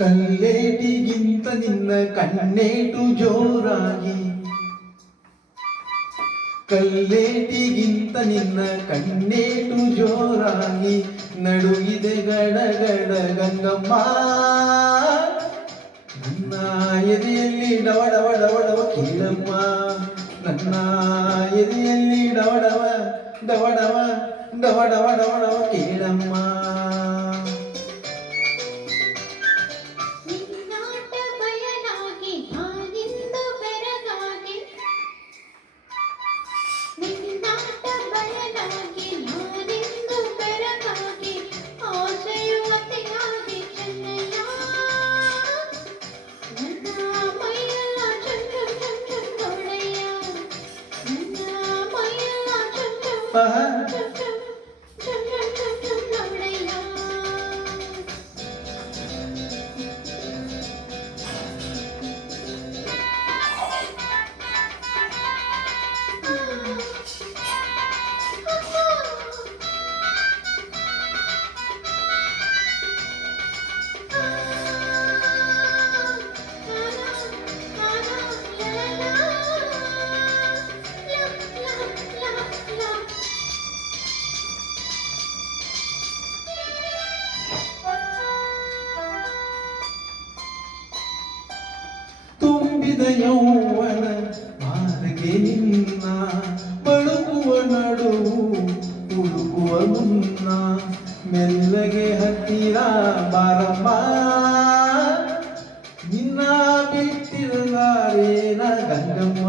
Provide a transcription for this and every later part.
ಕಲ್ಲೇಟಿಗಿಂತ ನಿನ್ನ ಕಣ್ಣೇಟು ಜೋರಾಗಿ, ಕಲ್ಲೇಟಿಗಿಂತ ನಿನ್ನ ಕಣ್ಣೇಟು ಜೋರಾಗಿ ನಡುಗಿದೆ ಗಡಗಡ ಗಂಗಮ್ಮ. ನನ್ನ ಎದೆಯಲ್ಲಿ ಡವಡವ ಡವಡವ ಕೇಳಮ್ಮ, ನನ್ನ ಎದೆಯಲ್ಲಿ ಡವಡವ ಡವಡವ ಡವಡವ ಡವಡವ ಕೇಳಮ್ಮ. ತುಂಬಿದ ಯೌವನ ಮಾರ್ಗೆ ನಿನ್ನ ಬಳುಕುವ ನಡುವು ಹುಡುಕುವ ಮುನ್ನ ಮೆಲ್ಲಗೆ ಹತ್ತಿರ ಬಾರಮ್ಮ. ನಿನ್ನ ಬಿಟ್ಟಿರಲಾರೇನ ಗಂಗಮ್ಮ.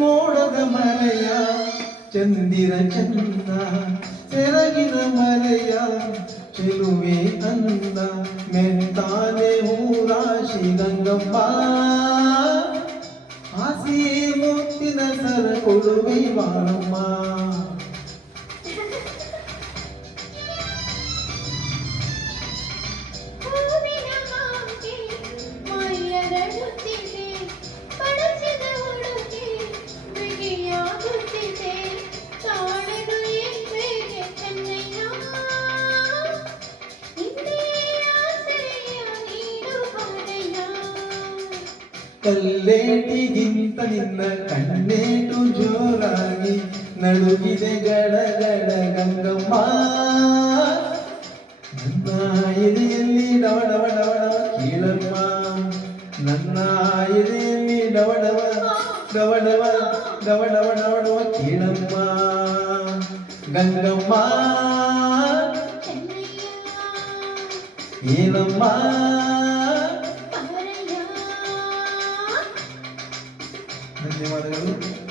ಮೋಡದ ಮರೆಯ ಚಂದಿರ ಚಂದ, ಸೆರಗಿನ ಮರೆಯ ಚೆಲುವೆ ಅಂದ, ಮೆಂತಾನೆ ಹೂರಾಶಿ ಗಂಗಮ್ಮ. ಆಸೆ ಮುತ್ತಿನ ಸರ ಕೊಡುವೆ ಬಾರಮ್ಮ. ಕಲ್ಲೇಟಿಗಿಂತ ನಿನ್ನ ಕಣ್ಣೇಟು ಜೋರಾಗಿ ನಡುಗಿದೆ ಗಡಗಡ ಗಂಗಮ್ಮ. ನನ್ನ ಎದೆಯಲ್ಲಿ ಡವಡವ ಡವಡವ ಕೇಳಮ್ಮ, ನನ್ನ ಎದೆಯಲ್ಲಿ ಡವಡವ ಡವಡವ ಡವಡವ ಡವಡವ ಕೇಳಮ್ಮ ಗಂಗಮ್ಮ. ಏನಮ್ಮ ಧನ್ಯವಾದಗಳು.